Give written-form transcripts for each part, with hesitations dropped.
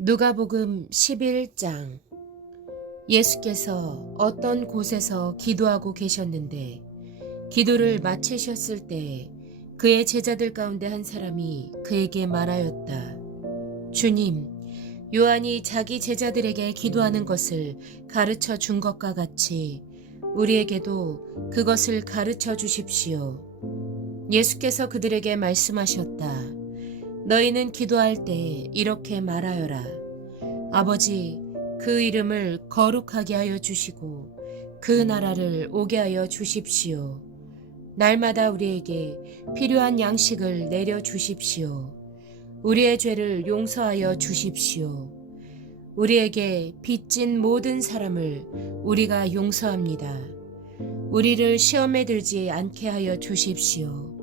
누가복음 11장. 예수께서 어떤 곳에서 기도하고 계셨는데 기도를 마치셨을 때 그의 제자들 가운데 한 사람이 그에게 말하였다. 주님, 요한이 자기 제자들에게 기도하는 것을 가르쳐 준 것과 같이 우리에게도 그것을 가르쳐 주십시오. 예수께서 그들에게 말씀하셨다. 너희는 기도할 때 이렇게 말하여라. 아버지, 그 이름을 거룩하게 하여 주시고 그 나라를 오게 하여 주십시오. 날마다 우리에게 필요한 양식을 내려 주십시오. 우리의 죄를 용서하여 주십시오. 우리에게 빚진 모든 사람을 우리가 용서합니다. 우리를 시험에 들지 않게 하여 주십시오.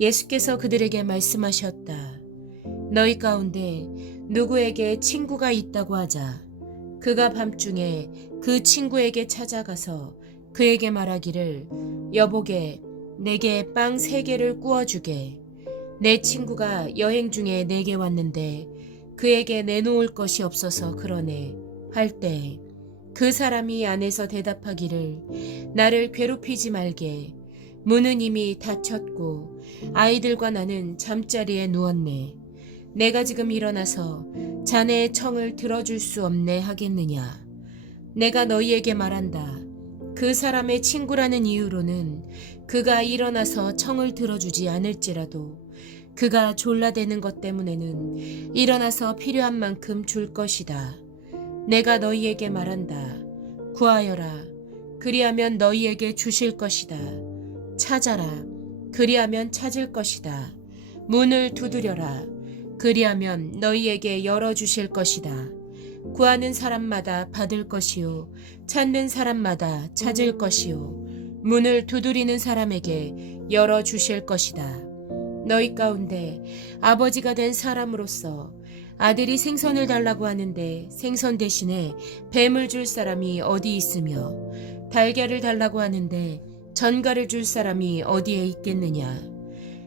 예수께서 그들에게 말씀하셨다. 너희 가운데 누구에게 친구가 있다고 하자. 그가 밤중에 그 친구에게 찾아가서 그에게 말하기를 여보게 내게 빵 3개를 구워주게. 내 친구가 여행 중에 내게 왔는데 그에게 내놓을 것이 없어서 그러네 할 때 그 사람이 안에서 대답하기를 나를 괴롭히지 말게. 문은 이미 닫혔고 아이들과 나는 잠자리에 누웠네. 내가 지금 일어나서 자네의 청을 들어줄 수 없네 하겠느냐. 내가 너희에게 말한다. 그 사람의 친구라는 이유로는 그가 일어나서 청을 들어주지 않을지라도 그가 졸라대는 것 때문에는 일어나서 필요한 만큼 줄 것이다. 내가 너희에게 말한다. 구하여라. 그리하면 너희에게 주실 것이다. 찾아라. 그리하면 찾을 것이다. 문을 두드려라. 그리하면 너희에게 열어주실 것이다. 구하는 사람마다 받을 것이요. 찾는 사람마다 찾을 것이요. 문을 두드리는 사람에게 열어주실 것이다. 너희 가운데 아버지가 된 사람으로서 아들이 생선을 달라고 하는데 생선 대신에 뱀을 줄 사람이 어디 있으며 달걀을 달라고 하는데 전갈을 줄 사람이 어디에 있겠느냐.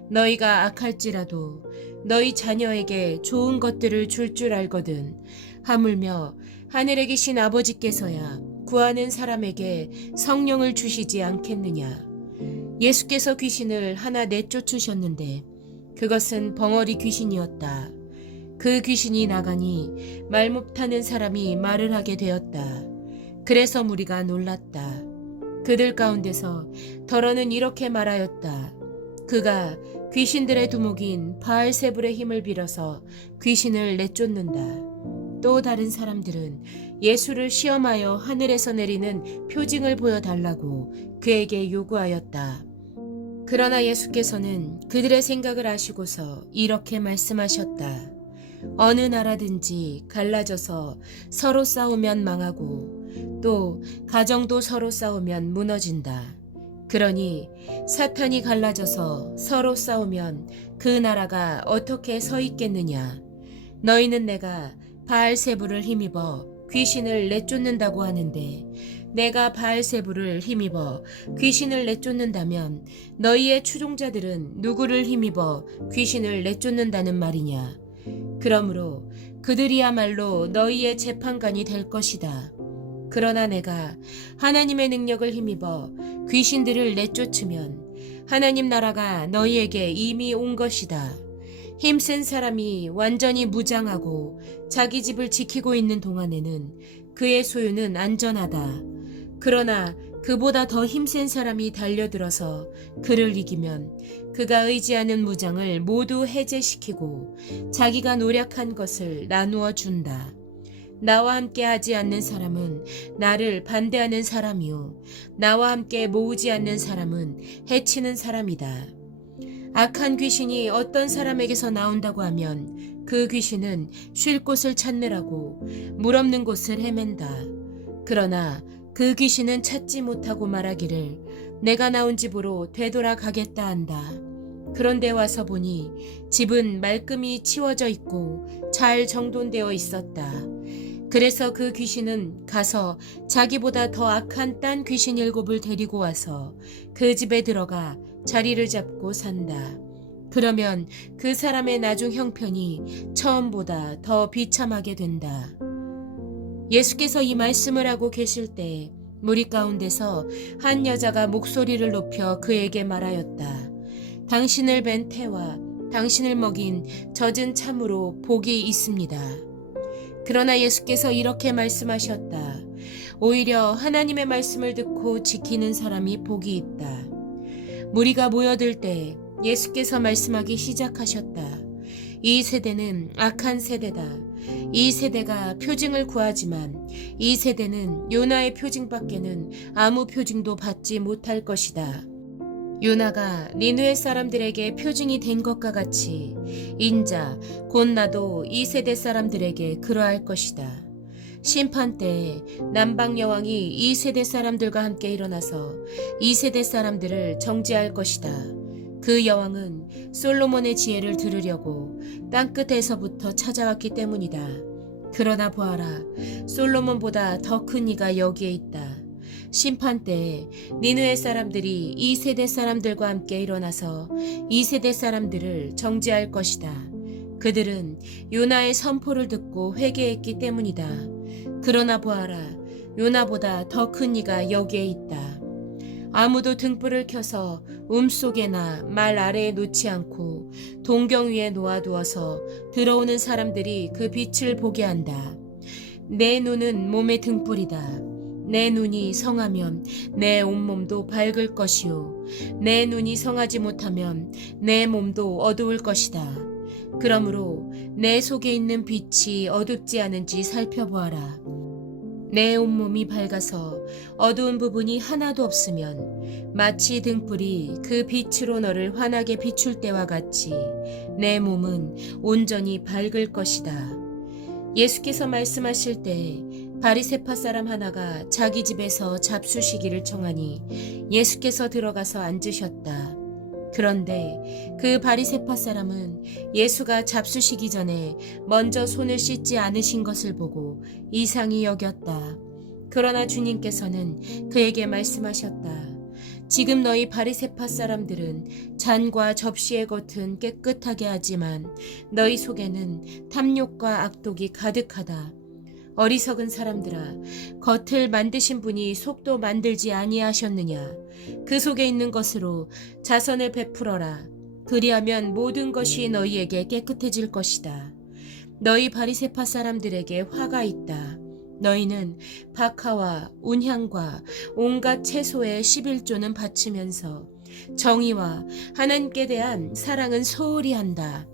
너희가 악할지라도 너희 자녀에게 좋은 것들을 줄 줄 알거든. 하물며 하늘에 계신 아버지께서야 구하는 사람에게 성령을 주시지 않겠느냐. 예수께서 귀신을 하나 내쫓으셨는데 그것은 벙어리 귀신이었다. 그 귀신이 나가니 말 못하는 사람이 말을 하게 되었다. 그래서 무리가 놀랐다. 그들 가운데서 더러는 이렇게 말하였다. 그가 귀신들의 두목인 바알세불의 힘을 빌어서 귀신을 내쫓는다. 또 다른 사람들은 예수를 시험하여 하늘에서 내리는 표징을 보여달라고 그에게 요구하였다. 그러나 예수께서는 그들의 생각을 아시고서 이렇게 말씀하셨다. 어느 나라든지 갈라져서 서로 싸우면 망하고 또 가정도 서로 싸우면 무너진다. 그러니 사탄이 갈라져서 서로 싸우면 그 나라가 어떻게 서 있겠느냐. 너희는 내가 바알세불을 힘입어 귀신을 내쫓는다고 하는데 내가 바알세불을 힘입어 귀신을 내쫓는다면 너희의 추종자들은 누구를 힘입어 귀신을 내쫓는다는 말이냐. 그러므로 그들이야말로 너희의 재판관이 될 것이다. 그러나 내가 하나님의 능력을 힘입어 귀신들을 내쫓으면 하나님 나라가 너희에게 이미 온 것이다. 힘센 사람이 완전히 무장하고 자기 집을 지키고 있는 동안에는 그의 소유는 안전하다. 그러나 그보다 더 힘센 사람이 달려들어서 그를 이기면 그가 의지하는 무장을 모두 해제시키고 자기가 노력한 것을 나누어 준다. 나와 함께 하지 않는 사람은 나를 반대하는 사람이요. 나와 함께 모으지 않는 사람은 해치는 사람이다. 악한 귀신이 어떤 사람에게서 나온다고 하면 그 귀신은 쉴 곳을 찾느라고 물 없는 곳을 헤맨다. 그러나 그 귀신은 찾지 못하고 말하기를 내가 나온 집으로 되돌아가겠다 한다. 그런데 와서 보니 집은 말끔히 치워져 있고 잘 정돈되어 있었다. 그래서 그 귀신은 가서 자기보다 더 악한 딴 귀신 7을 데리고 와서 그 집에 들어가 자리를 잡고 산다. 그러면 그 사람의 나중 형편이 처음보다 더 비참하게 된다. 예수께서 이 말씀을 하고 계실 때 무리 가운데서 한 여자가 목소리를 높여 그에게 말하였다. 당신을 뵌 태와 당신을 먹인 젖은 참으로 복이 있습니다. 그러나 예수께서 이렇게 말씀하셨다. 오히려 하나님의 말씀을 듣고 지키는 사람이 복이 있다. 무리가 모여들 때 예수께서 말씀하기 시작하셨다. 이 세대는 악한 세대다. 이 세대가 표징을 구하지만 이 세대는 요나의 표징밖에는 아무 표징도 받지 못할 것이다. 요나가 니느웨 사람들에게 표징이 된 것과 같이 인자 곧 나도 이 세대 사람들에게 그러할 것이다. 심판 때에 남방 여왕이 이 세대 사람들과 함께 일어나서 이 세대 사람들을 정죄할 것이다. 그 여왕은 솔로몬의 지혜를 들으려고 땅끝에서부터 찾아왔기 때문이다. 그러나 보아라, 솔로몬보다 더 큰 이가 여기에 있다. 심판 때에 니느웨 사람들이 이 세대 사람들과 함께 일어나서 이 세대 사람들을 정죄할 것이다. 그들은 요나의 선포를 듣고 회개했기 때문이다. 그러나 보아라, 요나보다 더 큰 이가 여기에 있다. 아무도 등불을 켜서 속에나 말 아래에 놓지 않고 동경 위에 놓아두어서 들어오는 사람들이 그 빛을 보게 한다. 내 눈은 몸의 등불이다. 내 눈이 성하면 내 온몸도 밝을 것이요. 내 눈이 성하지 못하면 내 몸도 어두울 것이다. 그러므로 내 속에 있는 빛이 어둡지 않은지 살펴보아라. 내 온몸이 밝아서 어두운 부분이 하나도 없으면 마치 등불이 그 빛으로 너를 환하게 비출 때와 같이 내 몸은 온전히 밝을 것이다. 예수께서 말씀하실 때 바리새파 사람 하나가 자기 집에서 잡수시기를 청하니 예수께서 들어가서 앉으셨다. 그런데 그 바리새파 사람은 예수가 잡수시기 전에 먼저 손을 씻지 않으신 것을 보고 이상히 여겼다. 그러나 주님께서는 그에게 말씀하셨다. 지금 너희 바리새파 사람들은 잔과 접시의 겉은 깨끗하게 하지만 너희 속에는 탐욕과 악독이 가득하다. 어리석은 사람들아, 겉을 만드신 분이 속도 만들지 아니하셨느냐? 그 속에 있는 것으로 자선을 베풀어라. 그리하면 모든 것이 너희에게 깨끗해질 것이다. 너희 바리새파 사람들에게 화가 있다. 너희는 박하와 운향과 온갖 채소의 11조는 바치면서 정의와 하나님께 대한 사랑은 소홀히 한다.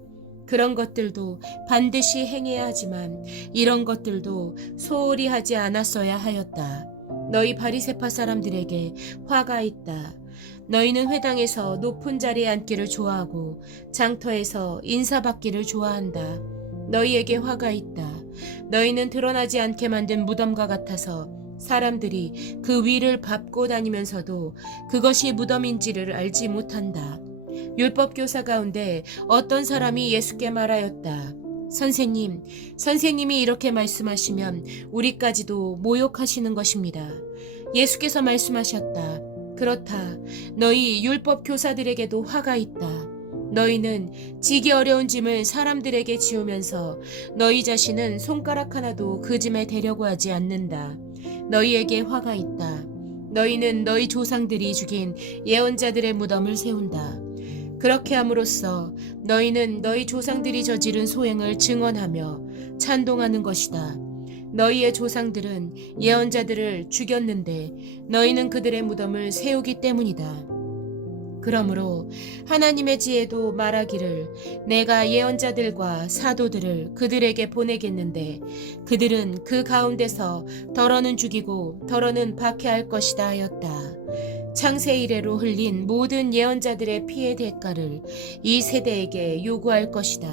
그런 것들도 반드시 행해야 하지만 이런 것들도 소홀히 하지 않았어야 하였다. 너희 바리새파 사람들에게 화가 있다. 너희는 회당에서 높은 자리에 앉기를 좋아하고 장터에서 인사받기를 좋아한다. 너희에게 화가 있다. 너희는 드러나지 않게 만든 무덤과 같아서 사람들이 그 위를 밟고 다니면서도 그것이 무덤인지를 알지 못한다. 율법교사 가운데 어떤 사람이 예수께 말하였다. 선생님이 이렇게 말씀하시면 우리까지도 모욕하시는 것입니다. 예수께서 말씀하셨다. 그렇다. 너희 율법교사들에게도 화가 있다. 너희는 지기 어려운 짐을 사람들에게 지우면서 너희 자신은 손가락 하나도 그 짐에 대려고 하지 않는다. 너희에게 화가 있다. 너희는 너희 조상들이 죽인 예언자들의 무덤을 세운다. 그렇게 함으로써 너희는 너희 조상들이 저지른 소행을 증언하며 찬동하는 것이다. 너희의 조상들은 예언자들을 죽였는데 너희는 그들의 무덤을 세우기 때문이다. 그러므로 하나님의 지혜도 말하기를 내가 예언자들과 사도들을 그들에게 보내겠는데 그들은 그 가운데서 더러는 죽이고 더러는 박해할 것이다 하였다. 창세 이래로 흘린 모든 예언자들의 피의 대가를 이 세대에게 요구할 것이다.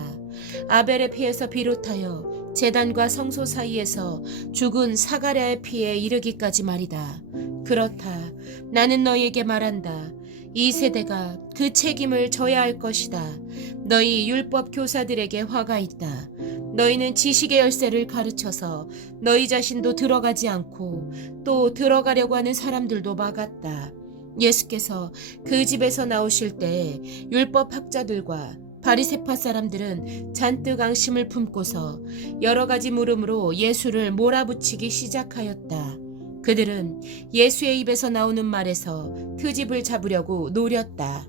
아벨의 피에서 비롯하여 제단과 성소 사이에서 죽은 사가랴의 피에 이르기까지 말이다. 그렇다. 나는 너희에게 말한다. 이 세대가 그 책임을 져야 할 것이다. 너희 율법 교사들에게 화가 있다. 너희는 지식의 열쇠를 가르쳐서 너희 자신도 들어가지 않고 또 들어가려고 하는 사람들도 막았다. 예수께서 그 집에서 나오실 때 율법 학자들과 바리새파 사람들은 잔뜩 앙심을 품고서 여러 가지 물음으로 예수를 몰아붙이기 시작하였다. 그들은 예수의 입에서 나오는 말에서 트집을 잡으려고 노렸다.